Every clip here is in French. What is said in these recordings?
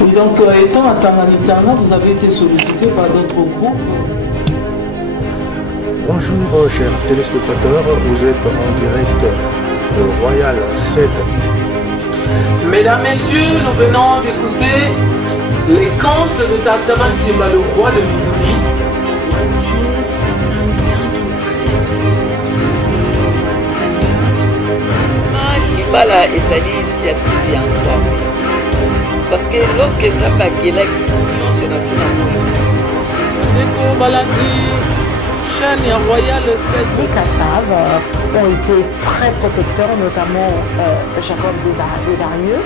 Oui, donc étant à Tanganitanga, vous avez été sollicité par d'autres groupes. Bonjour chers téléspectateurs, vous êtes en direct de Royal 7. Mesdames, Messieurs, nous venons d'écouter les contes de Tataran Simba, le roi de Minduni. C'est un lien qui est très Libala ezali initiative ya Nzambe parce que lorsque Nzambe akelaki nyonso na se na moi Ndeko Balandi, chaîne Royal 7. Les Kassav ont été très protecteurs, notamment Jacob Desvarieux.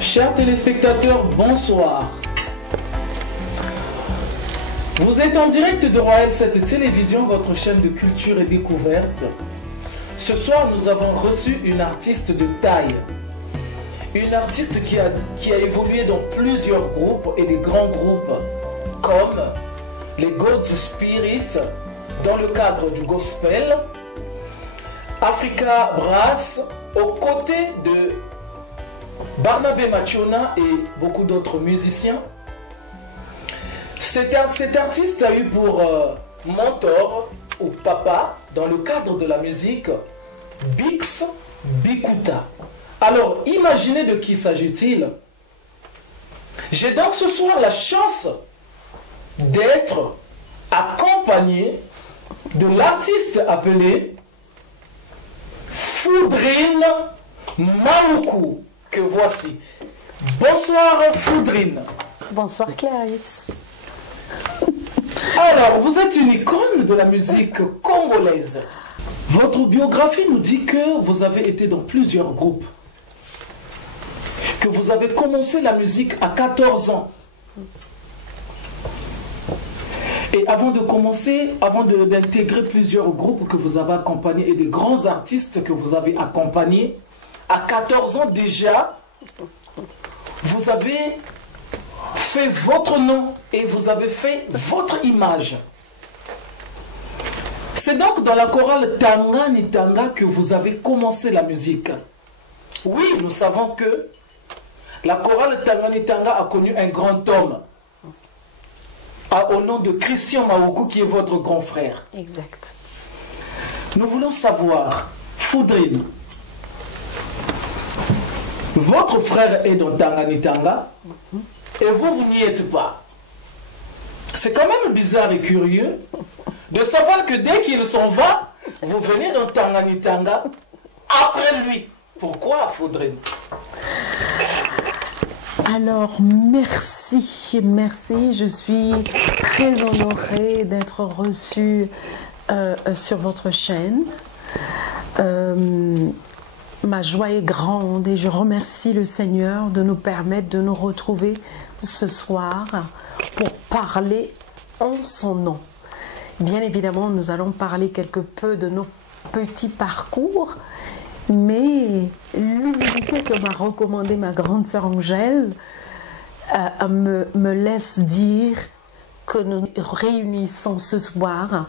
Chers téléspectateurs, bonsoir. Vous êtes en direct de Royal 7 Télévision, votre chaîne de culture et découverte. Ce soir, nous avons reçu une artiste de taille. Une artiste qui a évolué dans plusieurs groupes et des grands groupes, comme les God's Spirit, dans le cadre du gospel, Africa Brass, aux côtés de Barnabé Machiona et beaucoup d'autres musiciens. Cet artiste a eu pour mentor ou papa, dans le cadre de la musique, Bix Bikuta. Alors, imaginez de qui s'agit-il. J'ai donc ce soir la chance d'être accompagné de l'artiste appelé Foudrine Maoukou, que voici. Bonsoir Foudrine. Bonsoir Clarisse. Alors, vous êtes une icône de la musique congolaise. Votre biographie nous dit que vous avez été dans plusieurs groupes. Que vous avez commencé la musique à 14 ans. Et avant de commencer, avant d'intégrer plusieurs groupes que vous avez accompagnés et des grands artistes que vous avez accompagnés, à 14 ans déjà, vous avez fait votre nom et vous avez fait votre image. C'est donc dans la chorale Tanganitanga que vous avez commencé la musique. Oui, nous savons que la chorale Tanganitanga a connu un grand homme au nom de Christian Maoukou qui est votre grand frère. Exact. Nous voulons savoir, Foudrine, votre frère est dans Tanganitanga et vous n'y êtes pas. C'est quand même bizarre et curieux de savoir que dès qu'il s'en va, vous venez dans Tanganitanga après lui. Pourquoi, Foudrine? Alors, merci, merci. Je suis très honorée d'être reçue sur votre chaîne. Ma joie est grande et je remercie le Seigneur de nous permettre de nous retrouver ce soir pour parler en son nom. Bien évidemment, nous allons parler quelque peu de nos petits parcours, mais l'humilité que m'a recommandée ma grande sœur Angèle me laisse dire que nous réunissons ce soir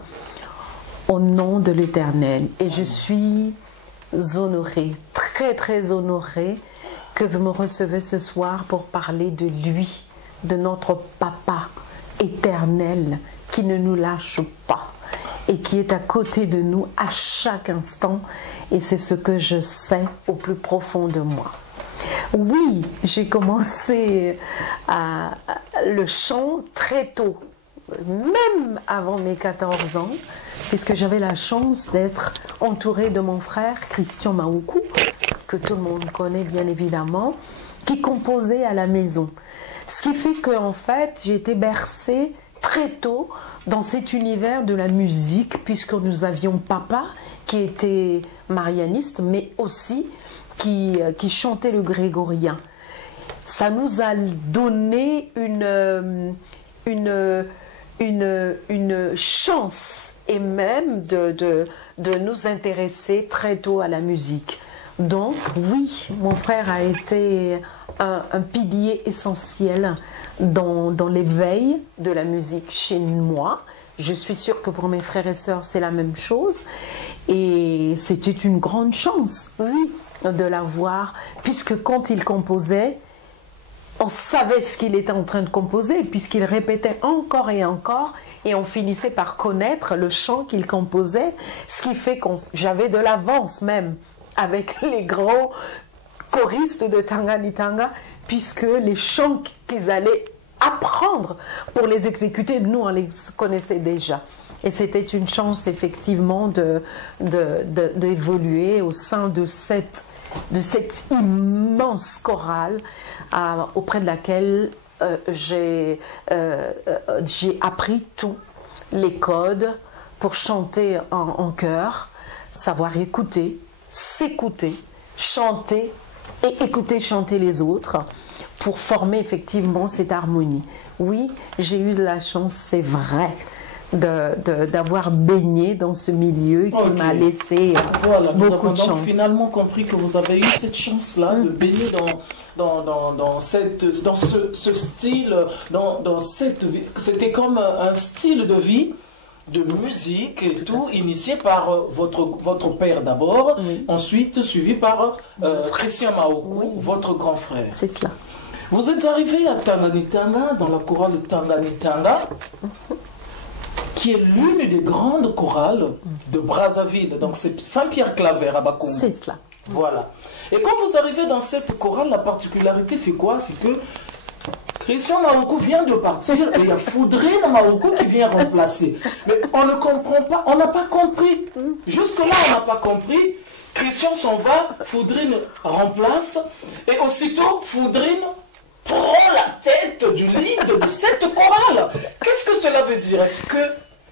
au nom de l'Éternel. Et je suis honorée, très très honorée que vous me recevez ce soir pour parler de lui, de notre Papa éternel qui ne nous lâche pas et qui est à côté de nous à chaque instant. Et c'est ce que je sais au plus profond de moi. Oui, j'ai commencé le chant très tôt, même avant mes 14 ans, puisque j'avais la chance d'être entourée de mon frère Christian Maoukou, que tout le monde connaît bien évidemment, qui composait à la maison. Ce qui fait qu'en fait, j'ai été bercée très tôt dans cet univers de la musique, puisque nous avions papa qui était marianiste, mais aussi qui chantait le grégorien. Ça nous a donné une chance et même de nous intéresser très tôt à la musique. Donc oui, mon frère a été un pilier essentiel dans l'éveil de la musique chez moi. Je suis sûre que pour mes frères et sœurs, c'est la même chose. Et c'était une grande chance, oui, de l'avoir, puisque quand il composait, on savait ce qu'il était en train de composer, puisqu'il répétait encore, et on finissait par connaître le chant qu'il composait, ce qui fait que j'avais de l'avance même avec les grands choristes de Tanganitanga, puisque les chants qu'ils allaient apprendre pour les exécuter, nous on les connaissait déjà. Et c'était une chance effectivement d'évoluer au sein de cette immense chorale auprès de laquelle j'ai appris tous les codes pour chanter en chœur, savoir écouter, s'écouter, chanter et écouter chanter les autres pour former effectivement cette harmonie. Oui, j'ai eu de la chance, c'est vrai, d'avoir baigné dans ce milieu qui m'a laissé beaucoup de chance. Nous avons donc finalement compris que vous avez eu cette chance-là de baigner dans ce style, c'était comme un style de vie, de musique et tout, initié par votre père d'abord, ensuite suivi par Christian Maoukou, votre grand frère. C'est cela. Vous êtes arrivé à Tanganitanga, dans la chorale Tanganitanga, qui est l'une des grandes chorales de Brazzaville. Donc c'est Saint-Pierre Claver à Bakongo. C'est cela. Voilà. Et quand vous arrivez dans cette chorale, la particularité c'est quoi? C'est que Christian Maoukou vient de partir et il y a Foudrine Maoukou qui vient remplacer. Mais on ne comprend pas, on n'a pas compris. Jusque-là, on n'a pas compris. Christian s'en va, Foudrine remplace, et aussitôt Foudrine prend la tête du lead de cette chorale. Qu'est-ce que cela veut dire? Est-ce que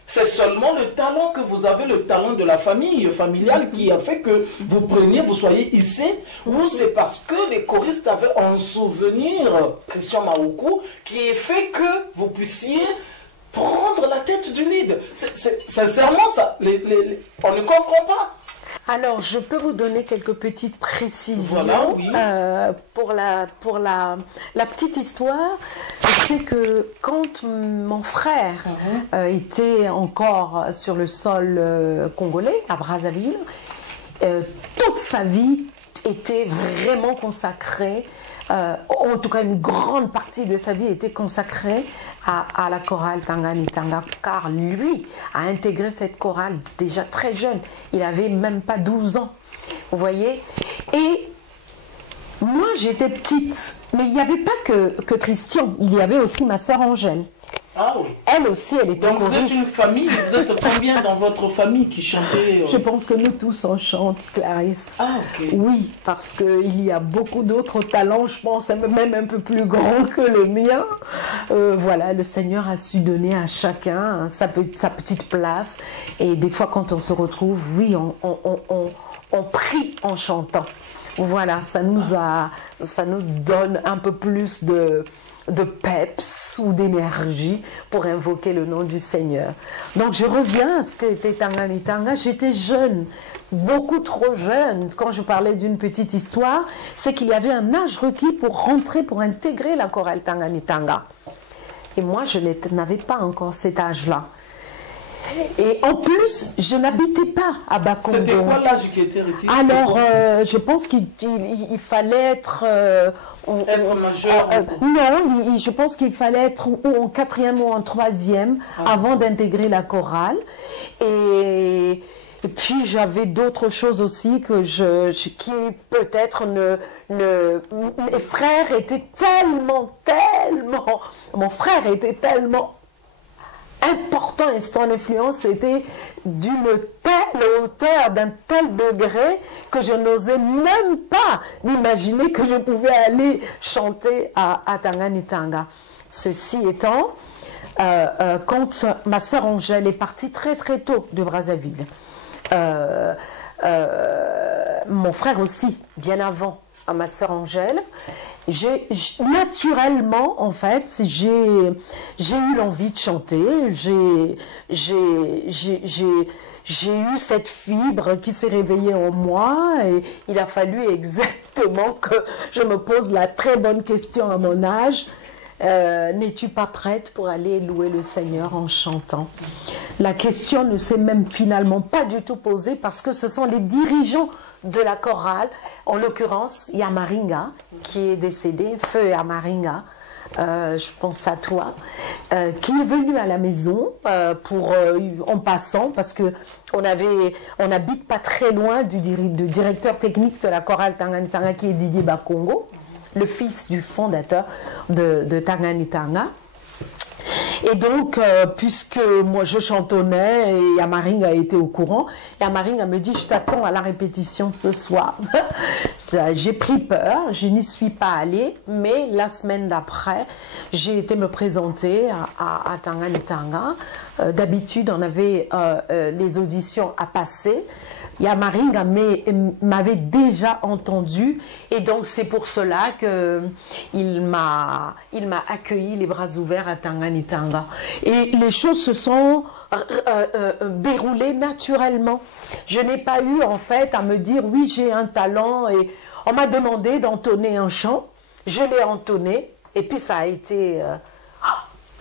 c'est seulement le talent que vous avez, le talent de la famille familiale qui a fait que vous soyez hissé, ou c'est parce que les choristes avaient un souvenir, Christian Maoukou, qui a fait que vous puissiez prendre la tête du lead? Sincèrement, ça, on ne comprend pas. Alors, je peux vous donner quelques petites précisions. Voilà, oui. Pour la petite histoire, c'est que quand mon frère était encore sur le sol congolais, à Brazzaville, toute sa vie était vraiment consacrée, en tout cas une grande partie de sa vie était consacrée à la chorale Tanganitanga, car lui a intégré cette chorale déjà très jeune. Il n'avait même pas 12 ans, vous voyez. Et moi, j'étais petite, mais il n'y avait pas que Christian, il y avait aussi ma sœur Angèle. Ah oui. Elle aussi, elle était Donc choriste. vous êtes une famille, vous êtes combien dans votre famille qui chantait Je pense que nous tous on chante, Clarisse. Ah ok. Oui, parce qu'il y a beaucoup d'autres talents, je pense, même un peu plus grands que le mien. Voilà, le Seigneur a su donner à chacun sa petite place. Et des fois, quand on se retrouve, oui, on prie en chantant. Voilà, ça nous donne un peu plus de peps ou d'énergie pour invoquer le nom du Seigneur. Donc je reviens à ce qu'était Tanganitanga. J'étais jeune, beaucoup trop jeune. Quand je parlais d'une petite histoire, c'est qu'il y avait un âge requis pour rentrer, pour intégrer la chorale Tanganitanga. Et moi, je n'avais pas encore cet âge-là. Et en plus, je n'habitais pas à Bakongo. C'était quoi l'âge qui était requis? Alors, je pense qu'il fallait être... être majeur? Non, je pense qu'il fallait être ou en 4e ou en 3e avant d'intégrer la chorale. Et puis, j'avais d'autres choses aussi qui peut-être mes frères étaient tellement... Mon frère était tellement important et son influence était d'une telle hauteur, d'un tel degré que je n'osais même pas m'imaginer que je pouvais aller chanter à Tanganitanga. Ceci étant, quand ma sœur Angèle est partie très très tôt de Brazzaville, mon frère aussi, bien avant ma sœur Angèle, naturellement, en fait, j'ai eu l'envie de chanter. J'ai eu cette fibre qui s'est réveillée en moi et il a fallu exactement que je me pose la très bonne question à mon âge. N'es-tu pas prête pour aller louer le Seigneur en chantant? La question ne s'est même finalement pas du tout posée parce que ce sont les dirigeants de la chorale, en l'occurrence Yamaringa, qui est décédé, Feu Yamaringa, je pense à toi, qui est venu à la maison en passant, parce que on habite pas très loin du directeur technique de la chorale Tanganitanga, qui est Didier Bakongo, le fils du fondateur de Tanganitanga. Et donc, puisque moi je chantonnais et Yamaringa a été au courant, Yamaringa me dit: je t'attends à la répétition ce soir. J'ai pris peur, je n'y suis pas allée, mais la semaine d'après, j'ai été me présenter à Tanganitanga. D'habitude, on avait les auditions à passer. Yamaringa m'avait déjà entendu et donc c'est pour cela qu'il m'a accueilli les bras ouverts à Tanganitanga. Et les choses se sont déroulées naturellement. Je n'ai pas eu en fait à me dire oui, j'ai un talent, et on m'a demandé d'entonner un chant, je l'ai entonné et puis ça a été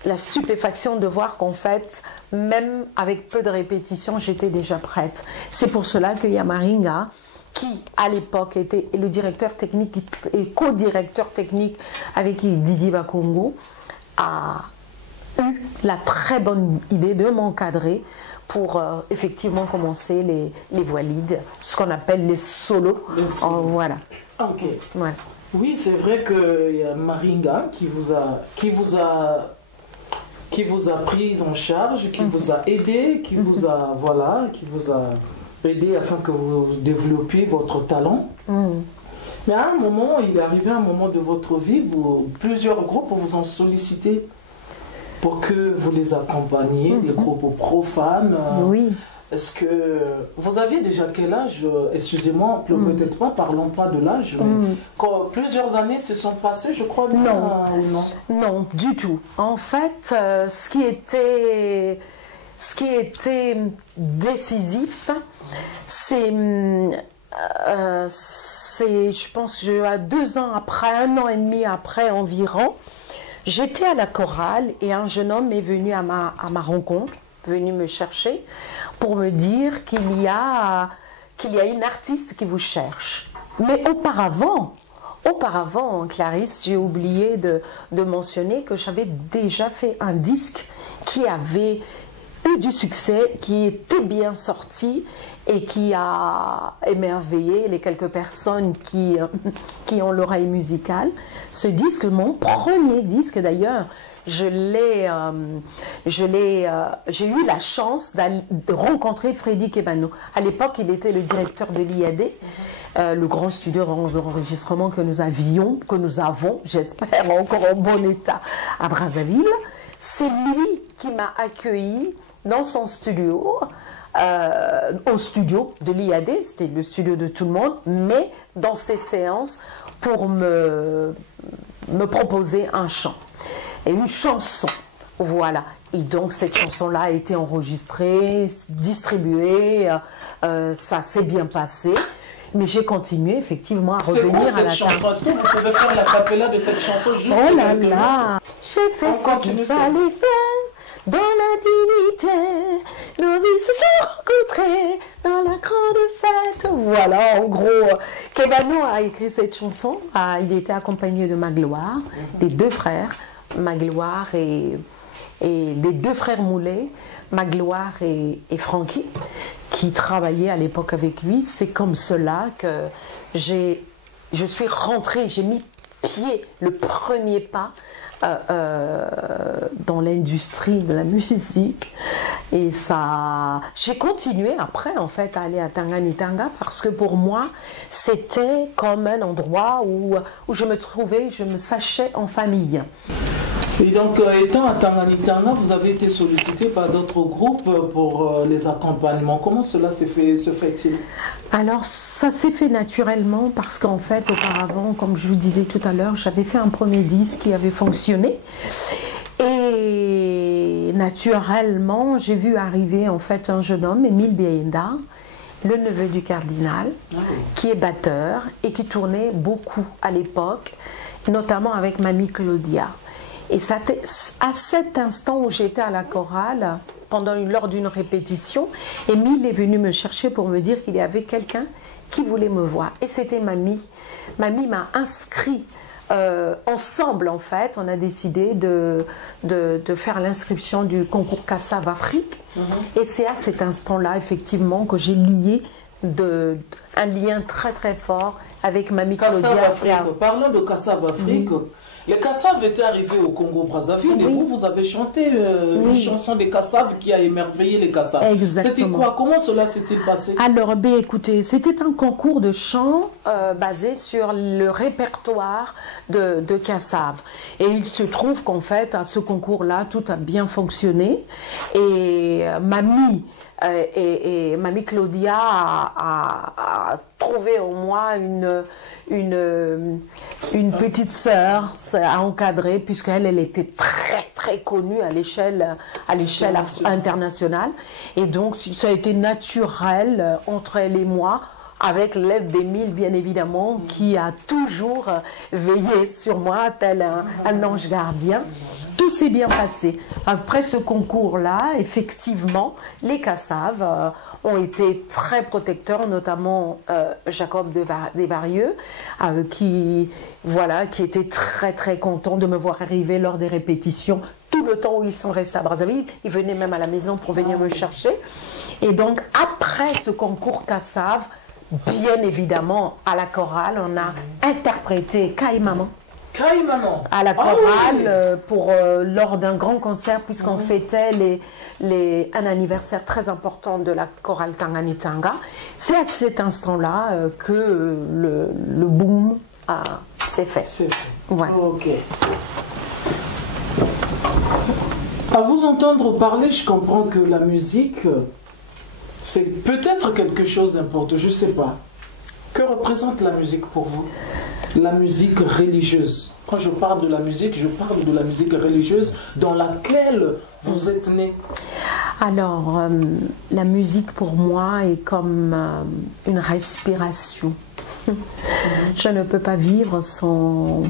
la stupéfaction de voir qu'en fait, même avec peu de répétitions, j'étais déjà prête. C'est pour cela que Yamaringa, qui à l'époque était le directeur technique et co-directeur technique avec Didier Bakongo, a eu la très bonne idée de m'encadrer pour effectivement commencer les voix lead, ce qu'on appelle les solos. Voilà. Ok. Voilà. Oui, c'est vrai qu'il y a Maringa qui vous a pris en charge, qui vous a aidé, qui vous a aidé afin que vous développiez votre talent. Mais à un moment, il est arrivé un moment de votre vie où plusieurs groupes vous ont sollicité pour que vous les accompagniez, des groupes profanes. Oui. Est-ce que vous aviez déjà quel âge? Excusez-moi, peut-être pas, parlons pas de l'âge, mais quand plusieurs années se sont passées, je crois. Non, du tout. En fait, ce qui était décisif, c'est, je pense, 2 ans après, 1 an et demi après environ, j'étais à la chorale et un jeune homme est venu à ma rencontre, venu me chercher pour me dire qu'il y a une artiste qui vous cherche. Mais auparavant, Clarisse, j'ai oublié de mentionner que j'avais déjà fait un disque qui avait eu du succès, qui était bien sorti et qui a émerveillé les quelques personnes qui ont l'oreille musicale. Ce disque, mon premier disque d'ailleurs, j'ai eu la chance de rencontrer Freddy Kebano. À l'époque, il était le directeur de l'IAD, le grand studio d'enregistrement que nous avons, j'espère, encore en bon état à Brazzaville. C'est lui qui m'a accueilli dans son studio, au studio de l'IAD, c'était le studio de tout le monde, mais dans ses séances pour me proposer un chant. Et une chanson, voilà. Et donc cette chanson-là a été enregistrée, distribuée, ça s'est bien passé. Mais j'ai continué effectivement à C'est quoi revenir à cette la chanson? table. Est-ce que vous pouvez faire la cappella de cette chanson juste Oh là quelques là, j'ai fait On ce continue qu'il ça. fallait faire dans l'intimité. Nos vies se sont rencontrées dans la grande fête. Voilà, en gros, Kebano a écrit cette chanson. Il était accompagné de Magloire, des deux frères, Magloire et des deux frères Moulet, Magloire et Francky, qui travaillaient à l'époque avec lui. C'est comme cela que je suis rentrée, j'ai mis pied, le premier pas dans l'industrie de la musique. Et ça, j'ai continué après en fait à aller à Tanganitanga parce que pour moi c'était comme un endroit où je me trouvais, je me sachais en famille. Et donc, étant à Tanganitanga, vous avez été sollicité par d'autres groupes pour les accompagnements. Comment cela se fait-il? Alors, ça s'est fait naturellement parce qu'en fait, auparavant, comme je vous disais tout à l'heure, j'avais fait un premier disque qui avait fonctionné. Et naturellement, j'ai vu arriver en fait un jeune homme, Émile Bienda, le neveu du cardinal, qui est batteur et qui tournait beaucoup à l'époque, notamment avec Mamie Claudia. Et ça, à cet instant où j'étais à la chorale, lors d'une répétition, Émile est venu me chercher pour me dire qu'il y avait quelqu'un qui voulait me voir. Et c'était Mamie. Mamie m'a inscrit ensemble, en fait. On a décidé de faire l'inscription du concours Kassav Afrique. Et c'est à cet instant-là, effectivement, que j'ai lié un lien très très fort avec Mamie Claudia. Kassav Afrique. Parlons de Kassav Afrique. Les Kassav étaient arrivés au Congo-Brazzaville et vous avez chanté une chanson des Kassav qui a émerveillé les Kassav. Exactement. C'était quoi? Comment cela s'est-il passé? Alors, écoutez, c'était un concours de chant basé sur le répertoire de Kassav. Et il se trouve qu'en fait, à ce concours-là, tout a bien fonctionné. Et Mamie et Mamie Claudia a trouvé en moi une petite sœur à encadrer, puisqu'elle était très très connue à l'échelle internationale. Et donc ça a été naturel entre elle et moi, avec l'aide d'Émile bien évidemment, qui a toujours veillé sur moi tel un ange gardien. Tout s'est bien passé. Après ce concours-là, effectivement, les Kassav ont été très protecteurs, notamment Jacob Desvarieux, qui était très très content de me voir arriver lors des répétitions. Tout le temps où ils sont restés à Brazzaville, ils venaient même à la maison pour venir me chercher. Et donc, après ce concours Kassav, bien évidemment, à la chorale, on a interprété Caïmaman. Caïmaman À la chorale, lors d'un grand concert, puisqu'on fêtait un anniversaire très important de la chorale Tanganitanga. C'est à cet instant-là que le boom s'est fait. C'est fait. Voilà. Ok. À vous entendre parler, je comprends que la musique, c'est peut-être quelque chose d'important, je ne sais pas. Que représente la musique pour vous? La musique religieuse. Quand je parle de la musique, je parle de la musique religieuse dans laquelle vous êtes né. Alors, la musique pour moi est comme une respiration. Je ne peux pas vivre sans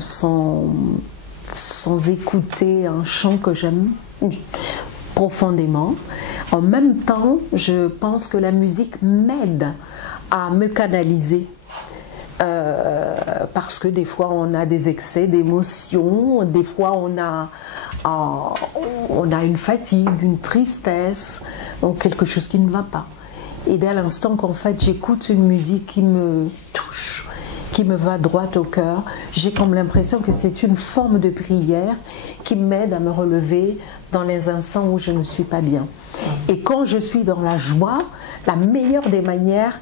écouter un chant que j'aime profondément. En même temps, je pense que la musique m'aide à me canaliser. Parce que des fois on a des excès d'émotions, des fois on a une fatigue, une tristesse, donc quelque chose qui ne va pas. Et dès l'instant qu'en fait j'écoute une musique qui me touche, qui me va droit au cœur, j'ai comme l'impression que c'est une forme de prière qui m'aide à me relever dans les instants où je ne suis pas bien. Et quand je suis dans la joie, la meilleure des manières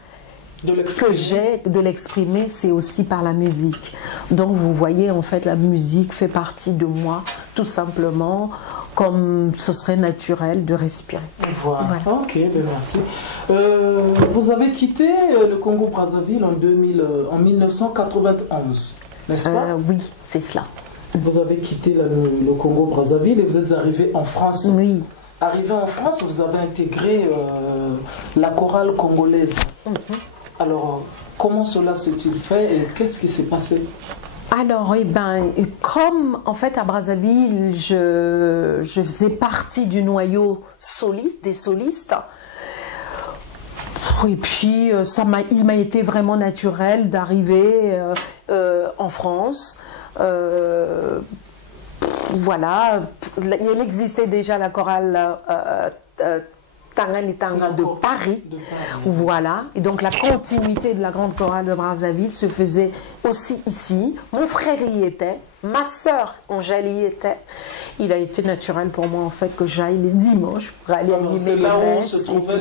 que j'ai de l'exprimer, c'est aussi par la musique. Donc vous voyez, en fait, la musique fait partie de moi, tout simplement, comme ce serait naturel de respirer. Voilà. Ok, ben merci. Vous avez quitté le Congo-Brazzaville en 1991, n'est-ce pas? Oui, c'est cela. Vous avez quitté le Congo-Brazzaville et vous êtes arrivé en France. Oui. Arrivé en France, vous avez intégré la chorale congolaise. Alors, Comment cela s'est-il fait et qu'est-ce qui s'est passé? Alors, eh ben, comme en fait à Brazzaville, je faisais partie du noyau soliste, des solistes, et puis il m'a été vraiment naturel d'arriver en France. Voilà, il existait déjà la chorale Tanganitanga de Paris. Voilà, et donc la continuité de la grande chorale de Brazzaville se faisait aussi ici. Mon frère y était, ma sœur Angèle y était. Il a été naturel pour moi en fait que j'aille les dimanches pour aller animer c'est les là où messes. se trouvait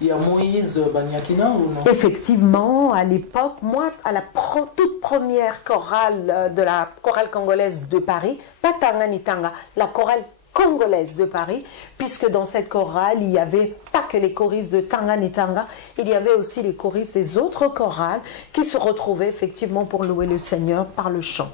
il y a Moïse Banyakina ou non? Effectivement, à l'époque, moi, à la toute première chorale de la chorale congolaise de Paris, pas Tanganitanga, la chorale congolaise de Paris, puisque dans cette chorale, il n'y avait pas que les choristes de Tanganitanga, il y avait aussi les choristes des autres chorales qui se retrouvaient effectivement pour louer le Seigneur par le chant.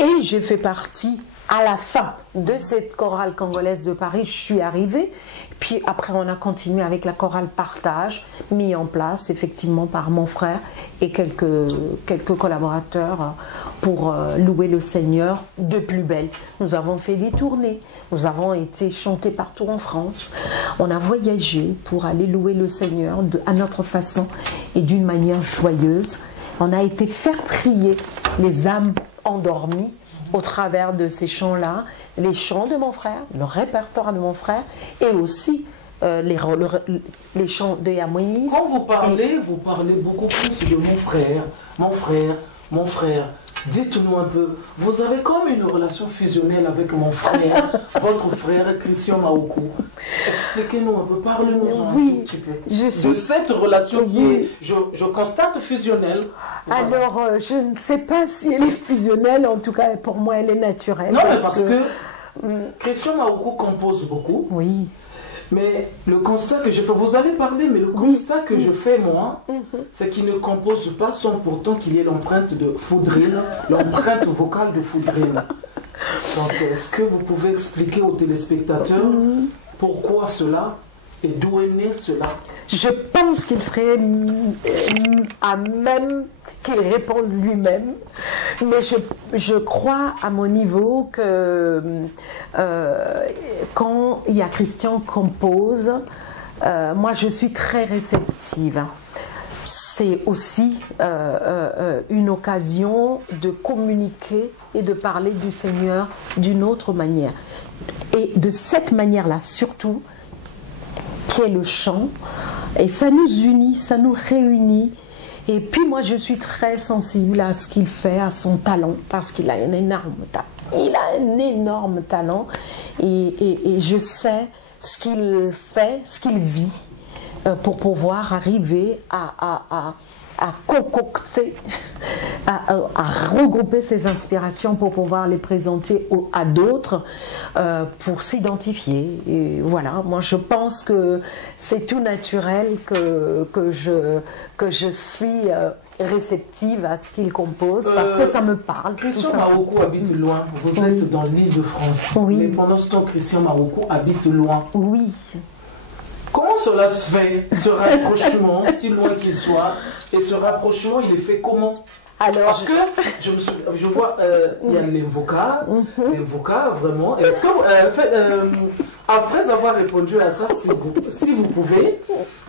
Et j'ai fait partie à la fin de cette chorale congolaise de Paris, je suis arrivée. Puis après, on a continué avec la chorale Partage, mis en place effectivement par mon frère et quelques collaborateurs pour louer le Seigneur de plus belle. Nous avons fait des tournées, nous avons été chantés partout en France. On a voyagé pour aller louer le Seigneur à notre façon et d'une manière joyeuse. On a été faire prier les âmes endormies au travers de ces chants-là, les chants de mon frère, le répertoire de mon frère, et aussi les chants de Yamoïse. Quand vous parlez beaucoup plus de mon frère, mon frère, mon frère. Dites-nous un peu, vous avez comme une relation fusionnelle avec mon frère, votre frère Christian Maoukou. Expliquez-nous un peu, parlez-nous un petit peu. De cette relation qui est, je constate, fusionnelle. Voilà. Alors, je ne sais pas si elle est fusionnelle, en tout cas pour moi elle est naturelle. Non, mais parce que Christian Maoukou compose beaucoup. Oui. Mais le constat que je fais, vous allez parler, mais le constat que je fais moi, c'est qu'il ne compose pas sans pourtant qu'il y ait l'empreinte de Foudrine, l'empreinte vocale de Foudrine. Donc, est-ce que vous pouvez expliquer aux téléspectateurs pourquoi cela et d'où est né cela? Je pense qu'il serait à même qu'il réponde lui-même, mais je crois à mon niveau que quand il y a Christian compose, moi je suis très réceptive. C'est aussi une occasion de communiquer et de parler du Seigneur d'une autre manière. Et de cette manière-là surtout, qui est le chant, et ça nous unit, ça nous réunit. Et puis moi je suis très sensible à ce qu'il fait, à son talent, parce qu'il a un énorme talent. Il a un énorme talent et je sais ce qu'il fait, ce qu'il vit pour pouvoir arriver à concocter, à regrouper ses inspirations pour pouvoir les présenter à d'autres pour s'identifier. Et voilà, moi je pense que c'est tout naturel que je suis réceptive à ce qu'il compose parce que ça me parle. Christian Maoukou habite loin, vous êtes dans l'île de France, mais pendant ce temps Christian Maoukou habite loin. Oui. Comment cela se fait, ce rapprochement, si loin qu'il soit, et ce rapprochement, il est fait comment? Alors, parce que je vois, il y a l'invoca, vraiment. Est-ce que, après avoir répondu à ça, si vous pouvez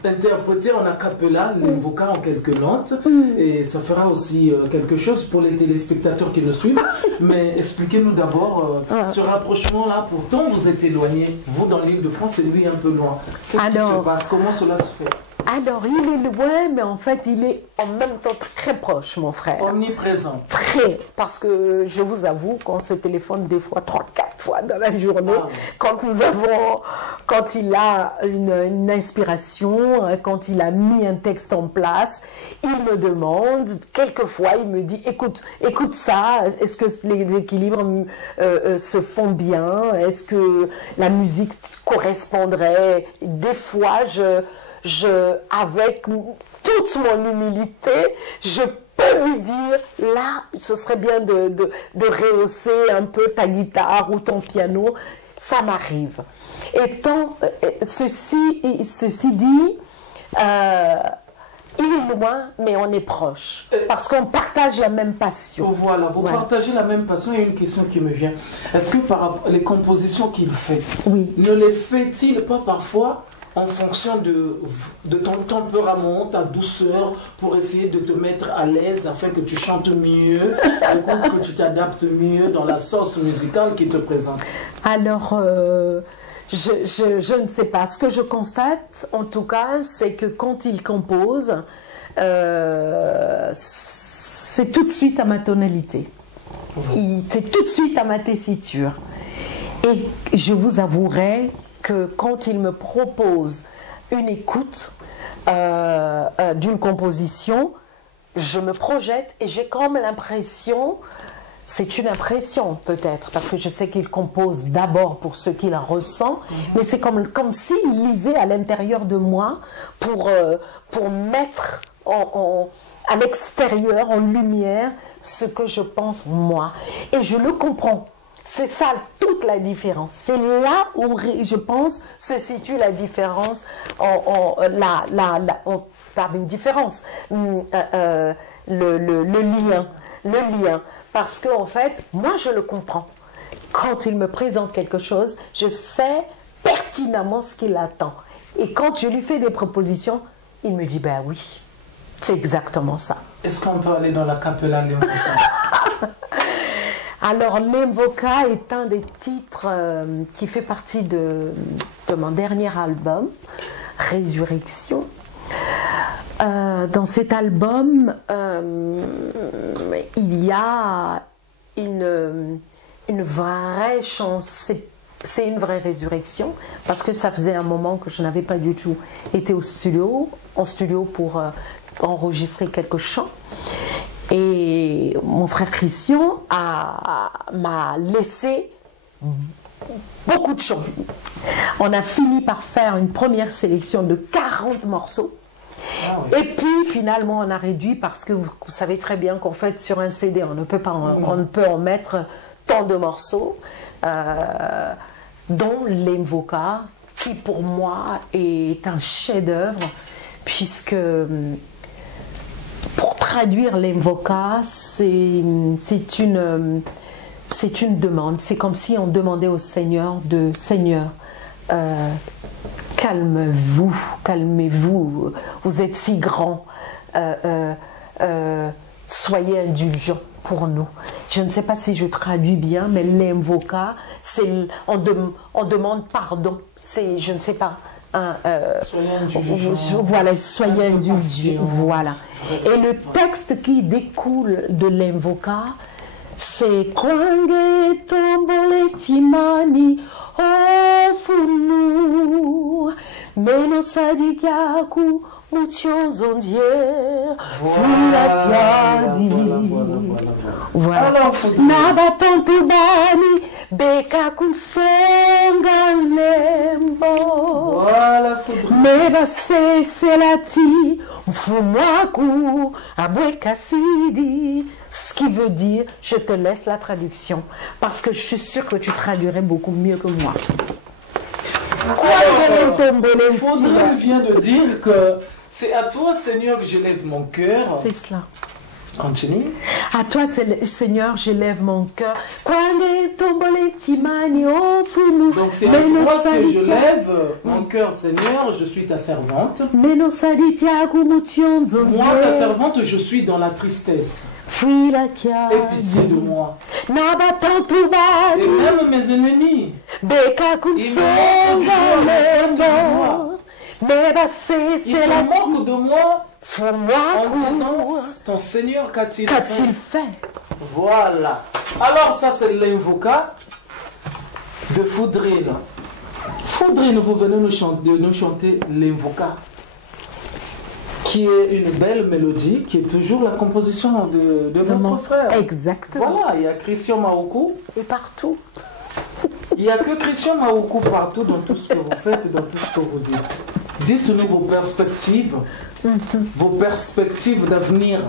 interpréter en a cappella l'invoca en quelques notes, et ça fera aussi quelque chose pour les téléspectateurs qui nous suivent. Mais expliquez-nous d'abord ce rapprochement-là. Pourtant, vous êtes éloigné, vous dans l'île de France et lui un peu loin. Qu'est-ce qui se passe? Comment cela se fait? Alors, il est loin, mais en fait, il est en même temps très proche, mon frère. Omniprésent. Très, parce que je vous avoue qu'on se téléphone des fois 3-4 fois dans la journée, quand il a une inspiration, quand il a mis un texte en place, il me demande, quelquefois il me dit, écoute ça, est-ce que les équilibres se font bien, est-ce que la musique correspondrait? Des fois, avec toute mon humilité, je peux lui dire, là, ce serait bien de rehausser un peu ta guitare ou ton piano. Ça m'arrive. Et ceci dit, il est loin, mais on est proche. Parce qu'on partage la même passion. Voilà, vous partagez la même passion. Il y a une question qui me vient. Est-ce que par rapport les compositions qu'il fait, ne les fait-il pas parfois en fonction de ton tempérament, ta douceur, pour essayer de te mettre à l'aise afin que tu chantes mieux, que tu t'adaptes mieux dans la sauce musicale qu'il te présente? Alors, je ne sais pas. Ce que je constate, en tout cas, c'est que quand il compose, c'est tout de suite à ma tonalité. C'est tout de suite à ma tessiture. Et je vous avouerai que quand il me propose une écoute d'une composition, je me projette et j'ai comme l'impression, c'est une impression peut-être, parce que je sais qu'il compose d'abord pour ce qu'il ressent, mais c'est comme s'il lisait à l'intérieur de moi pour mettre à l'extérieur, en lumière, ce que je pense moi. Et je le comprends. C'est ça toute la différence. C'est là où je pense se situe la différence, pas une différence, le lien. Parce qu'en fait, moi je le comprends. Quand il me présente quelque chose, je sais pertinemment ce qu'il attend. Et quand je lui fais des propositions, il me dit ben oui, c'est exactement ça. Est-ce qu'on peut aller dans la Cappella L'Invoca? Alors, L'Invoca est un des titres qui fait partie de mon dernier album, Résurrection. Dans cet album, il y a une vraie chance, c'est une vraie résurrection, parce que ça faisait un moment que je n'avais pas du tout été en studio pour enregistrer quelques chants. Et mon frère Christian m'a laissé beaucoup de chants. On a fini par faire une première sélection de 40 morceaux. Ah oui. Et puis finalement on a réduit parce que vous savez très bien qu'en fait sur un CD on ne peut en mettre tant de morceaux, dont L'Invoca, qui pour moi est un chef-d'œuvre, puisque pour traduire L'Invoca, c'est une demande. C'est comme si on demandait au Seigneur Seigneur, calmez-vous, vous êtes si grand, soyez indulgents pour nous. Je ne sais pas si je traduis bien, mais L'Invoca, c'est on demande pardon. C'est, je ne sais pas. Soyez indulgents. Voilà, soyez indulgents. Voilà. Et le texte qui découle de L'Invoca, c'est Kwange tombole timani ofunu meno sadikaku muchonzondier fulatiadi. Voilà. Nabatantu bani bekaku songa lembo. Meba se selati mfumaku abwekasidi. Ce qui veut dire, je te laisse la traduction, parce que je suis sûre que tu traduirais beaucoup mieux que moi. Faudrait vient de dire que c'est à toi, Seigneur, que j'élève mon cœur. C'est cela. Continue. À toi, Seigneur, j'élève mon cœur. Donc c'est à toi que je lève mon cœur, Seigneur, je suis ta servante. Moi, ta servante, je suis dans la tristesse. Aie pitié de moi. Et même mes ennemis, ils se moquent de moi en disant, ton Seigneur, qu'a-t-il fait? Voilà. Alors ça, c'est L'Invoca de Foudrine. Foudrine, vous venez nous chanter L'Invoca, qui est une belle mélodie, qui est toujours la composition de votre frère. Exactement. Voilà, il y a Christian Maoukou. Et partout. Il n'y a que Christian Maoukou partout dans tout ce que vous faites, dans tout ce que vous dites. Dites-nous vos perspectives d'avenir.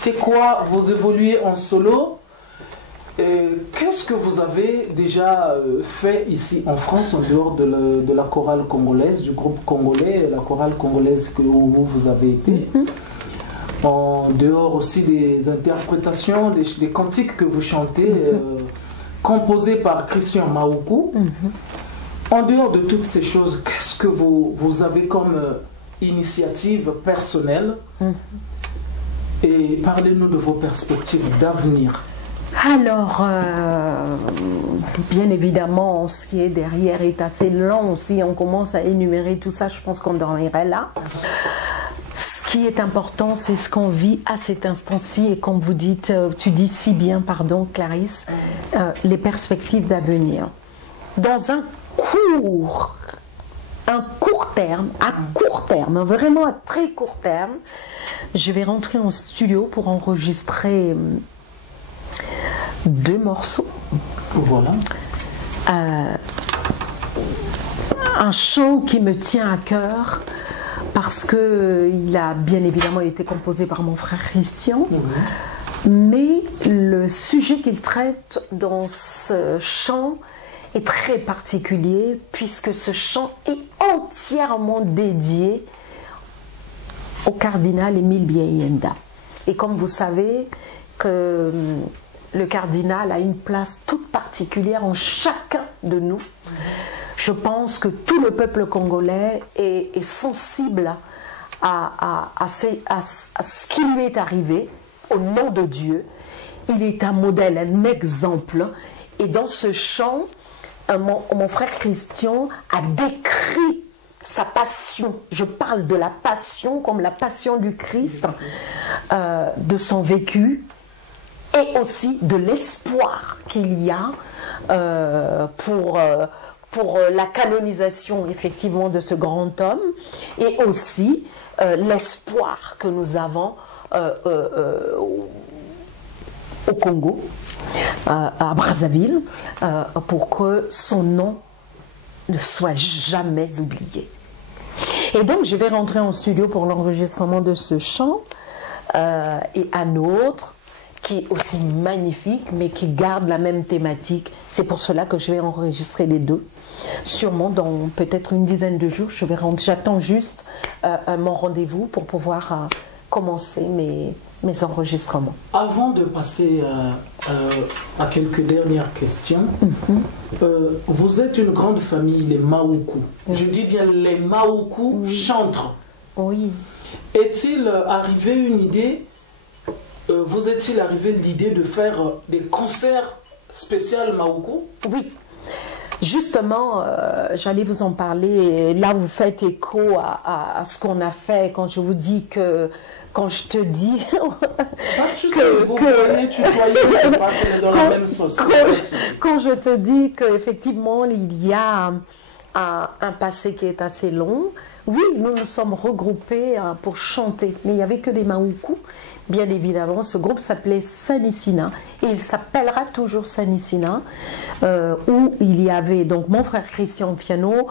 C'est quoi? Vous évoluez en solo? Qu'est-ce que vous avez déjà fait ici en France, en dehors de la chorale congolaise, du groupe congolais, la chorale congolaise où vous avez été, en dehors aussi des interprétations, des cantiques que vous chantez, composés par Christian Maoukou. En dehors de toutes ces choses, qu'est-ce que vous avez comme initiative personnelle? Et parlez-nous de vos perspectives d'avenir. Alors, bien évidemment, ce qui est derrière est assez long. Si on commence à énumérer tout ça, je pense qu'on en irait là. Ce qui est important, c'est ce qu'on vit à cet instant-ci. Et comme vous dites, tu dis si bien, pardon, Clarisse, les perspectives d'avenir. Dans un court terme, vraiment à très court terme, je vais rentrer en studio pour enregistrer 2 morceaux. Voilà. Un chant qui me tient à cœur parce que il a bien évidemment été composé par mon frère Christian, mais le sujet qu'il traite dans ce chant est très particulier puisque ce chant est entièrement dédié au cardinal Émile Biayenda. Et comme vous savez que le cardinal a une place toute particulière en chacun de nous, je pense que tout le peuple congolais est sensible à ce qui lui est arrivé au nom de Dieu. Il est un modèle, un exemple. Et dans ce chant, mon frère Christian a décrit sa passion. Je parle de la passion comme la passion du Christ, de son vécu et aussi de l'espoir qu'il y a pour la canonisation effectivement de ce grand homme et aussi l'espoir que nous avons au Congo, à Brazzaville, pour que son nom ne soit jamais oublié. Et donc je vais rentrer en studio pour l'enregistrement de ce chant et un autre qui est aussi magnifique mais qui garde la même thématique. C'est pour cela que je vais enregistrer les deux. Sûrement dans peut-être une dizaine de jours, j'attends juste mon rendez-vous pour pouvoir commencer mes enregistrements. Avant de passer à quelques dernières questions, vous êtes une grande famille, les Maoukou. Je dis bien les Maoukou chantres. Oui. Est-il arrivé une idée, vous est-il arrivé l'idée de faire des concerts spéciaux Maoukou? Oui. Justement, j'allais vous en parler. Là, vous faites écho à ce qu'on a fait quand je vous dis que, quand je te dis quand je te dis qu'effectivement il y a un passé qui est assez long. Oui, nous nous sommes regroupés pour chanter, mais il n'y avait que des Maoukou. Bien évidemment, ce groupe s'appelait Sanissina et il s'appellera toujours Sanissina, où il y avait donc mon frère Christian au piano,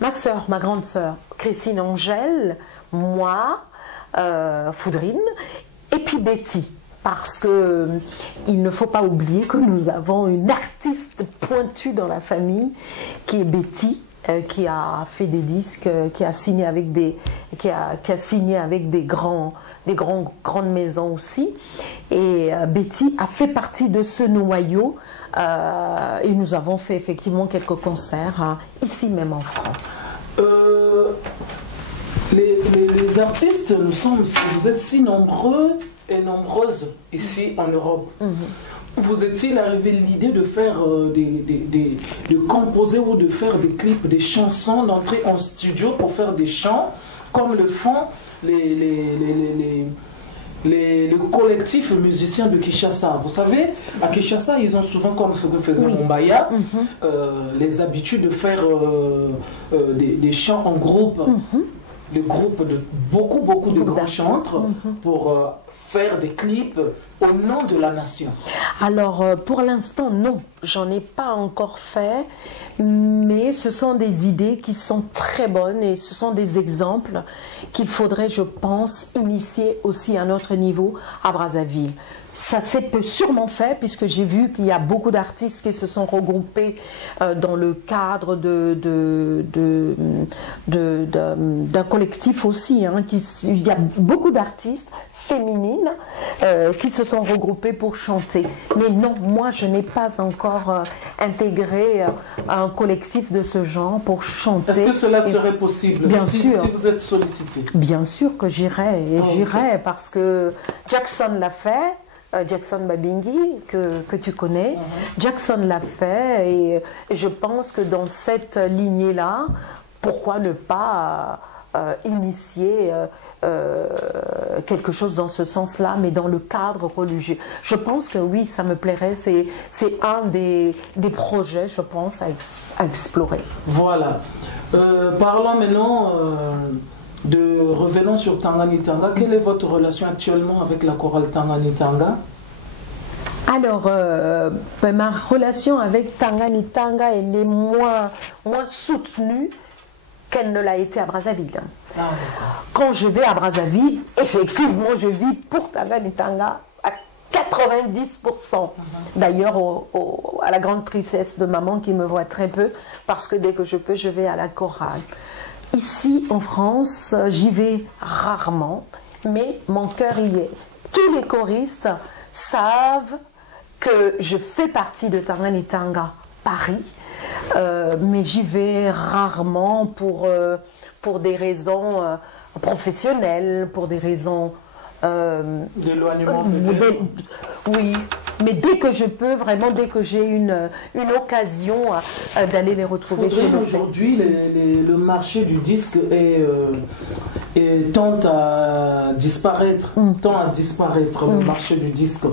ma soeur, ma grande soeur Christine Angèle, moi, Foudrine, et puis Betty, parce que il ne faut pas oublier que nous avons une artiste pointue dans la famille qui est Betty, qui a fait des disques, qui a signé avec des grandes maisons aussi. Et Betty a fait partie de ce noyau et nous avons fait effectivement quelques concerts ici même en France. Les artistes, vous êtes si nombreux et nombreuses ici en Europe. Vous est-il arrivé l'idée de faire de composer ou de faire des clips, des chansons, d'entrer en studio pour faire des chants comme le font les collectifs musiciens de Kinshasa? Vous savez, à Kinshasa, ils ont souvent, comme ce que faisait Mombaya, les habitudes de faire des chants en groupe. Des groupes de beaucoup de grands chantres pour faire des clips au nom de la nation? Alors, pour l'instant, non, j'en ai pas encore fait, mais ce sont des idées qui sont très bonnes et ce sont des exemples qu'il faudrait, je pense, initier aussi à notre niveau à Brazzaville. Ça s'est sûrement fait puisque j'ai vu qu'il y a beaucoup d'artistes qui se sont regroupés dans le cadre d'un collectif aussi. Hein, il y a beaucoup d'artistes féminines qui se sont regroupées pour chanter. Mais non, moi je n'ai pas encore intégré un collectif de ce genre pour chanter. Est-ce que cela serait possible si vous êtes sollicité? Bien sûr que j'irai, et j'irai parce que Jackson l'a fait. Jackson Babingi, que tu connais. Jackson l'a fait et je pense que dans cette lignée-là, pourquoi ne pas initier quelque chose dans ce sens-là, mais dans le cadre religieux. Je pense que oui, ça me plairait. C'est un des projets, je pense, à explorer. Voilà. Parlons maintenant revenons sur Tanganitanga. Quelle est votre relation actuellement avec la chorale Tanganitanga? Alors, ma relation avec Tanganitanga, elle est moins soutenue qu'elle ne l'a été à Brazzaville. Quand je vais à Brazzaville, effectivement, je vis pour Tanganitanga à 90%. D'ailleurs, à la grande tristesse de maman qui me voit très peu, parce que dès que je peux, je vais à la chorale. Ici, en France, j'y vais rarement, mais mon cœur y est. Tous les choristes savent que je fais partie de Tanganitanga Paris, mais j'y vais rarement pour des raisons professionnelles, pour des raisons... d'éloignement. Oui, mais dès que je peux, vraiment, dès que j'ai une occasion d'aller les retrouver chez nous. Aujourd'hui, le marché du disque tend à disparaître. Le marché du disque.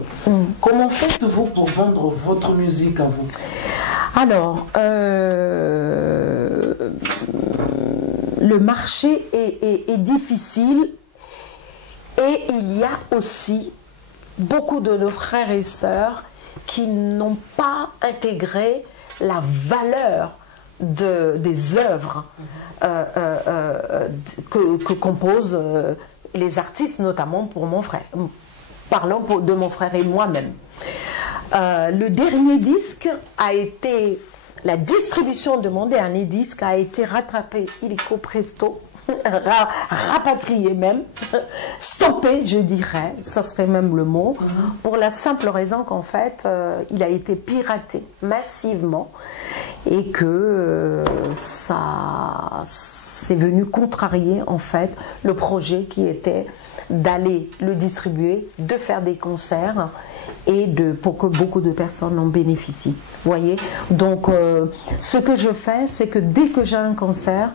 Comment faites-vous pour vendre votre musique à vous? Alors, le marché est difficile et il y a aussi beaucoup de nos frères et sœurs qui n'ont pas intégré la valeur des œuvres que composent les artistes, notamment pour mon frère. Parlons de mon frère et moi-même. Le dernier disque a été, la distribution de mon dernier disque a été rattrapée illico presto, rapatrié même, stoppé, je dirais, ça serait même le mot, pour la simple raison qu'en fait, il a été piraté massivement et que ça c'est venu contrarier en fait le projet qui était d'aller le distribuer, de faire des concerts et pour que beaucoup de personnes en bénéficient. Voyez, donc ce que je fais, c'est que dès que j'ai un concert,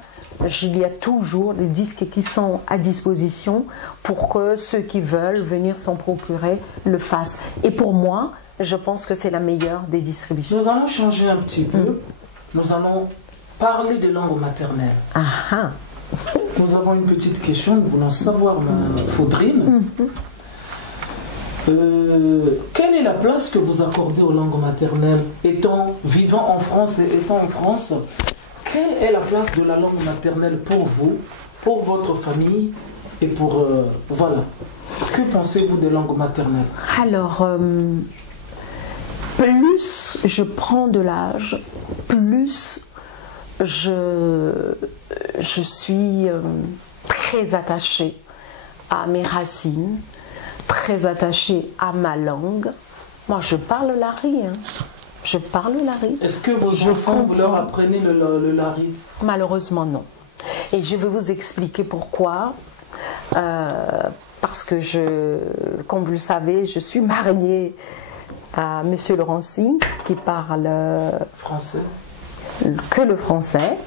il y a toujours des disques qui sont à disposition pour que ceux qui veulent venir s'en procurer le fassent. Et pour moi, je pense que c'est la meilleure des distributions. Nous allons changer un petit peu. Nous allons parler de langue maternelle. Nous avons une petite question, nous voulons savoir, Faudrine. Quelle est la place que vous accordez aux langues maternelles? Vivant en France et étant en France, quelle est la place de la langue maternelle pour vous, pour votre famille et pour... voilà. Que pensez-vous des langues maternelles? Alors, plus je prends de l'âge, plus je suis très attachée à mes racines, très attachée à ma langue. Moi, je parle lari. Je parle lari. Est-ce que vos enfants, vous leur apprenez le lari? Malheureusement, non. Et je vais vous expliquer pourquoi. Parce que, comme vous le savez, je suis mariée à Monsieur Laurency, qui parle français. Que le français.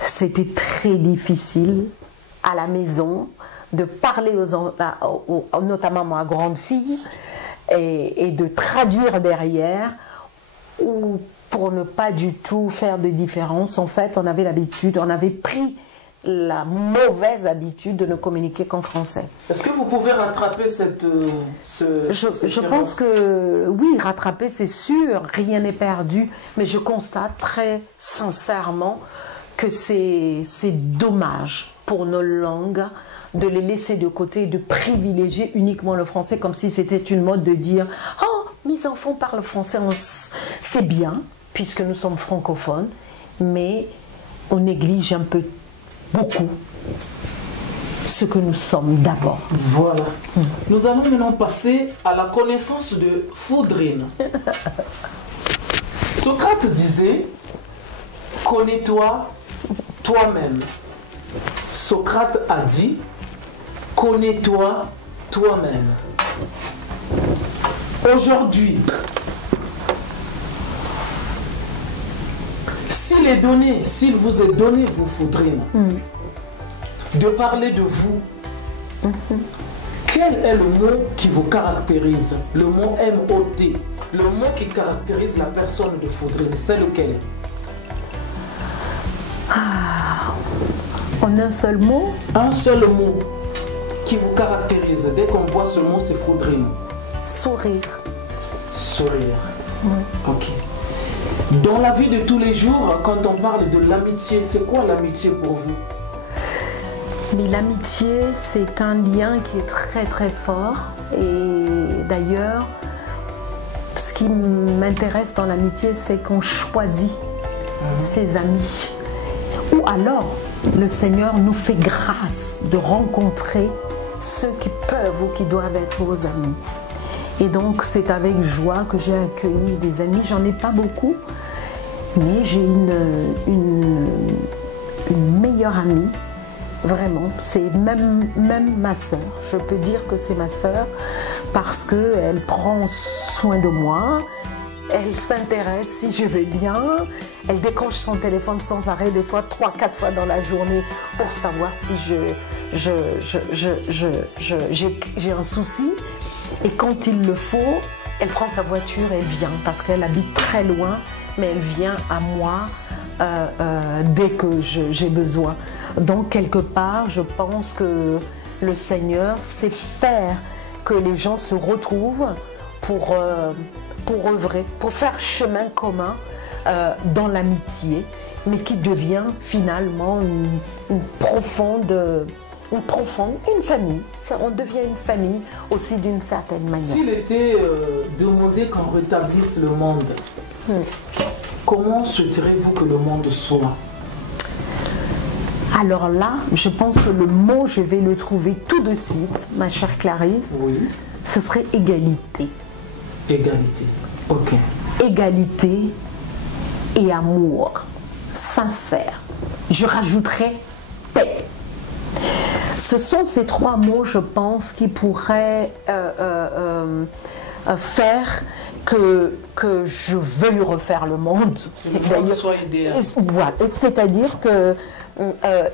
C'était très difficile à la maison de parler notamment à ma grande fille et de traduire derrière, ou pour ne pas du tout faire de différence. En fait, on avait l'habitude, on avait pris la mauvaise habitude de ne communiquer qu'en français. Est-ce que vous pouvez rattraper Je pense que oui, rattraper c'est sûr, rien n'est perdu, mais je constate très sincèrement que c'est dommage pour nos langues de les laisser de côté et de privilégier uniquement le français comme si c'était une mode de dire « Oh, mes enfants parlent français, c'est bien puisque nous sommes francophones », mais on néglige un peu beaucoup ce que nous sommes d'abord. Voilà. Nous allons maintenant passer à la connaissance de Foudrine. Socrate disait « Connais-toi toi-même ». Socrate a dit « Connais-toi toi-même ». Aujourd'hui, s'il vous est donné, vous Foudrine, de parler de vous, quel est le mot qui vous caractérise? Le mot M-O-T, le mot qui caractérise la personne de Foudrine, c'est lequel? En un seul mot? Un seul mot qui vous caractérise. Dès qu'on voit ce mot, c'est Foudrine. Sourire. Sourire. Ok. Dans la vie de tous les jours, quand on parle de l'amitié, c'est quoi l'amitié pour vous? Mais l'amitié, c'est un lien qui est très très fort. Et d'ailleurs, ce qui m'intéresse dans l'amitié, c'est qu'on choisit ses amis. Ou alors, le Seigneur nous fait grâce de rencontrer ceux qui peuvent ou qui doivent être vos amis. Et donc, c'est avec joie que j'ai accueilli des amis. J'en ai pas beaucoup, mais j'ai une meilleure amie. Vraiment, c'est même ma sœur. Je peux dire que c'est ma sœur parce qu'elle prend soin de moi. Elle s'intéresse si je vais bien. Elle décroche son téléphone sans arrêt, des fois 3-4 fois dans la journée pour savoir si j'ai un souci. Et quand il le faut, elle prend sa voiture, elle vient parce qu'elle habite très loin, mais elle vient à moi dès que j'ai besoin. Donc quelque part, je pense que le Seigneur sait faire que les gens se retrouvent pour œuvrer, pour faire chemin commun dans l'amitié, mais qui devient finalement une famille. On devient une famille aussi d'une certaine manière. S'il était demandé qu'on rétablisse le monde, comment souhaiteriez-vous que le monde soit? Alors là, je pense que le mot, je vais le trouver tout de suite, ma chère Clarisse. Oui. Ce serait égalité. Égalité, ok. Égalité et amour sincère. Je rajouterais paix. Ce sont ces trois mots, je pense, qui pourraient faire que je veuille refaire le monde. Le monde soit idéal. Voilà. C'est-à-dire que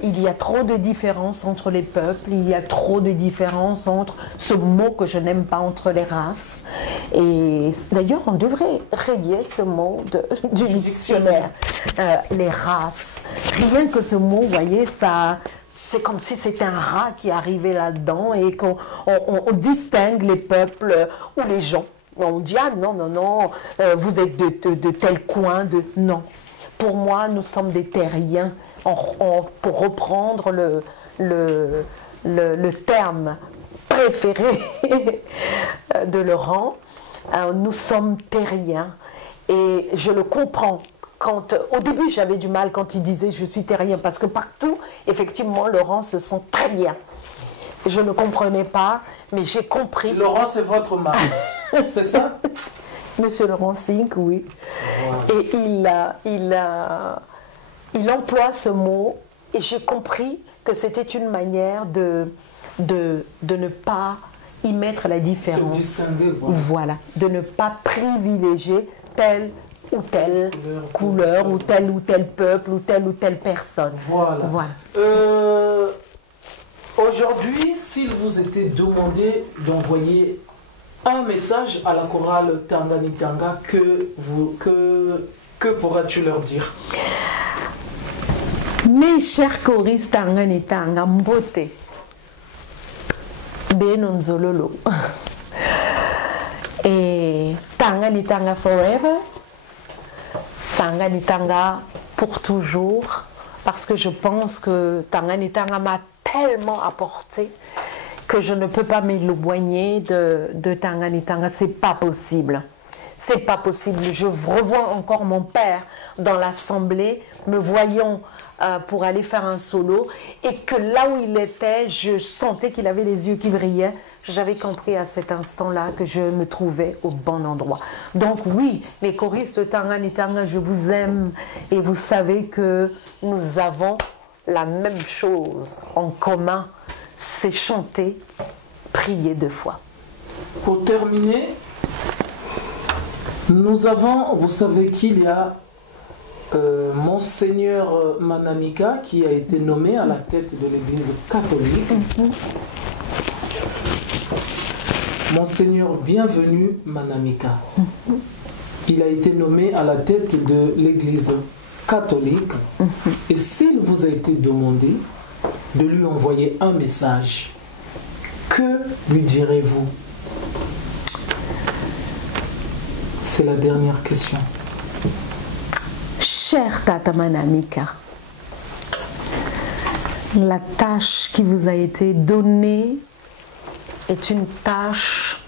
il y a trop de différences entre les peuples, il y a trop de différences entre ce mot que je n'aime pas, entre les races. Et d'ailleurs, on devrait rayer ce mot du dictionnaire, les races. Rien que ce mot, vous voyez, ça, c'est comme si c'était un rat qui arrivait là-dedans et qu'on distingue les peuples ou les gens. On dit, ah non, non, non, vous êtes de tel coin, non. Pour moi, nous sommes des terriens. Pour reprendre le terme préféré de Laurent, nous sommes terriens. Et je le comprends. Au début, j'avais du mal quand il disait « je suis terrien » parce que partout, effectivement, Laurent se sent très bien. Je ne comprenais pas, mais j'ai compris. Laurent, c'est votre mari, c'est ça? Monsieur Laurent Sink, oui. Wow. Et il emploie ce mot et j'ai compris que c'était une manière de ne pas y mettre la différence. Se distinguer, voilà. De ne pas privilégier telle ou telle couleur ou tel peuple ou telle personne. Voilà. Aujourd'hui, s'il vous était demandé d'envoyer un message à la chorale Tanganitanga, que pourras-tu leur dire? Mes chers choristes, Tanga ni Tanga, Mbote, Benon Zololo, et Tanga ni Tanga forever, Tanga ni Tanga pour toujours, parce que je pense que Tanga ni Tanga m'a tellement apporté que je ne peux pas m'éloigner de Tanga ni Tanga. C'est pas possible. C'est pas possible. Je revois encore mon père dans l'assemblée, me voyant pour aller faire un solo, et que là où il était, je sentais qu'il avait les yeux qui brillaient. J'avais compris à cet instant-là que je me trouvais au bon endroit. Donc oui, les choristes de Tanga ni Tanga, je vous aime, et vous savez que nous avons la même chose en commun, c'est chanter, prier 2 fois. Pour terminer, nous avons, vous savez qu'il y a Monseigneur Manamika qui a été nommé à la tête de l'église catholique. Monseigneur Bienvenu Manamika. Il a été nommé à la tête de l'église catholique. Et s'il vous a été demandé de lui envoyer un message, que lui direz-vous? C'est la dernière question. Cher Tata Manamika, la tâche qui vous a été donnée est une tâche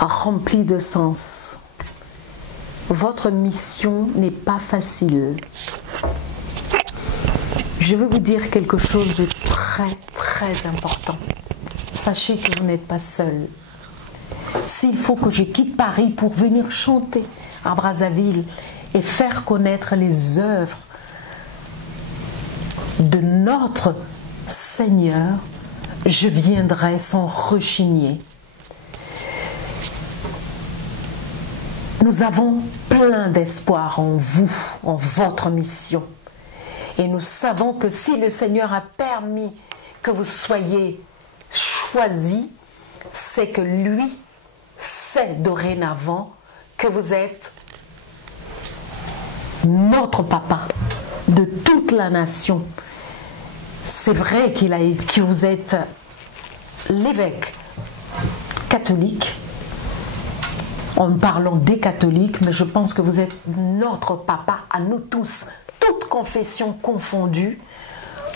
remplie de sens. Votre mission n'est pas facile. Je veux vous dire quelque chose de très important. Sachez que vous n'êtes pas seul. S'il faut que je quitte Paris pour venir chanter à Brazzaville et faire connaître les œuvres de notre Seigneur, je viendrai sans rechigner. Nous avons plein d'espoir en vous, en votre mission. Et nous savons que si le Seigneur a permis que vous soyez choisis, c'est que lui sait dorénavant que vous êtes notre papa de toute la nation. C'est vrai que vous êtes l'évêque catholique, en parlant des catholiques, mais je pense que vous êtes notre papa à nous tous, toutes confessions confondues,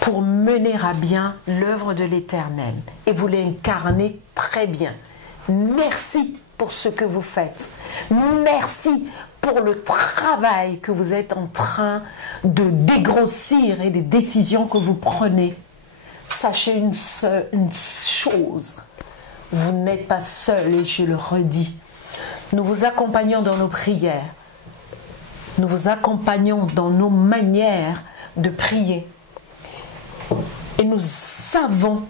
pour mener à bien l'œuvre de l'Éternel. Et vous l'incarnez très bien. Merci pour ce que vous faites. Merci pour le travail que vous êtes en train de dégrossir et des décisions que vous prenez. Sachez une chose, vous n'êtes pas seul, et je le redis. Nous vous accompagnons dans nos prières. Nous vous accompagnons dans nos manières de prier. Et nous savons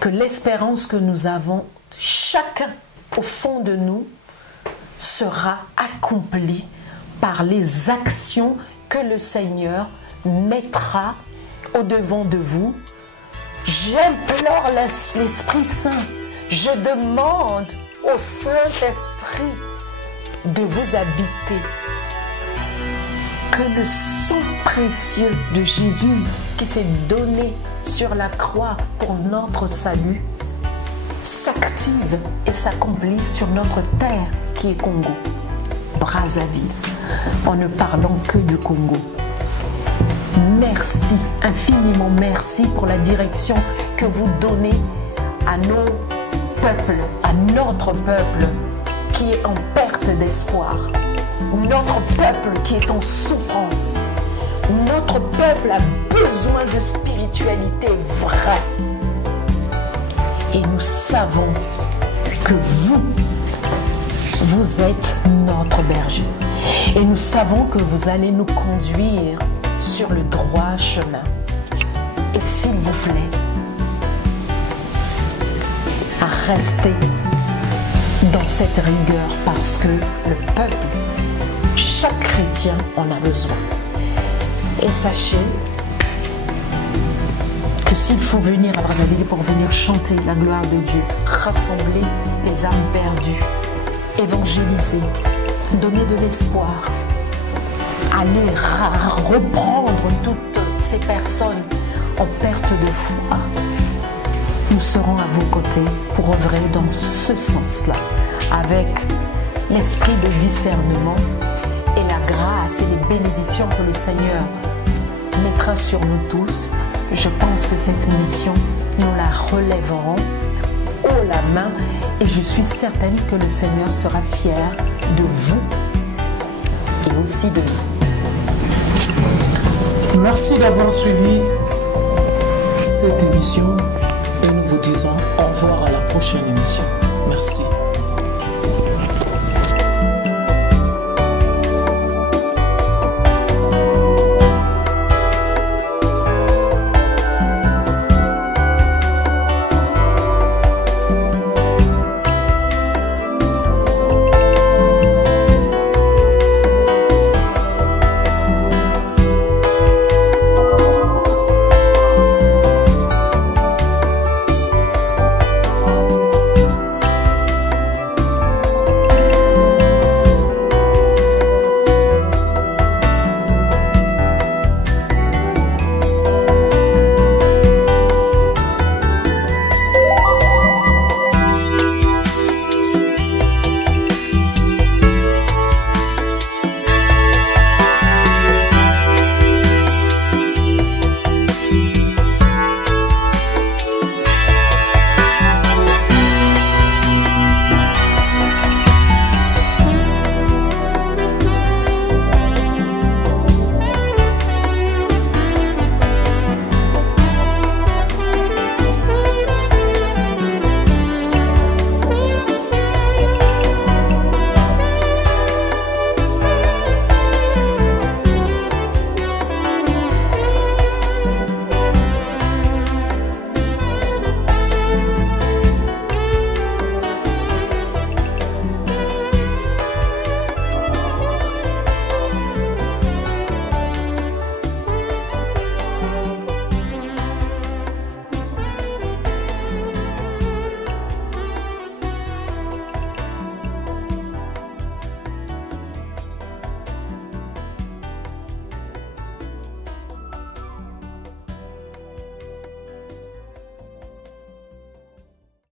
que l'espérance que nous avons, chacun au fond de nous, sera accomplie par les actions que le Seigneur mettra au-devant de vous. J'implore l'Esprit Saint, je demande au Saint-Esprit de vous habiter. Que le sang précieux de Jésus qui s'est donné sur la croix pour notre salut s'active et s'accomplisse sur notre terre qui est Congo, Brazzaville, en ne parlant que du Congo. Merci, infiniment merci pour la direction que vous donnez à nos peuples, à notre peuple qui est en perte d'espoir, notre peuple qui est en souffrance. Notre peuple a besoin de spiritualité vraie. Et nous savons que vous êtes notre berger. Et nous savons que vous allez nous conduire sur le droit chemin. Et s'il vous plaît, restez dans cette rigueur parce que le peuple, chaque chrétien en a besoin. Et sachez que s'il faut venir à Brazzaville pour venir chanter la gloire de Dieu, rassembler les âmes perdues, évangéliser, donner de l'espoir, aller reprendre toute ces personnes en perte de foi, nous serons à vos côtés pour œuvrer dans ce sens-là, avec l'esprit de discernement et la grâce et les bénédictions que le Seigneur mettra sur nous tous. Je pense que cette mission, nous la relèverons haut la main et je suis certaine que le Seigneur sera fier de vous et aussi de nous. Merci d'avoir suivi cette émission et nous vous disons au revoir à la prochaine émission. Merci.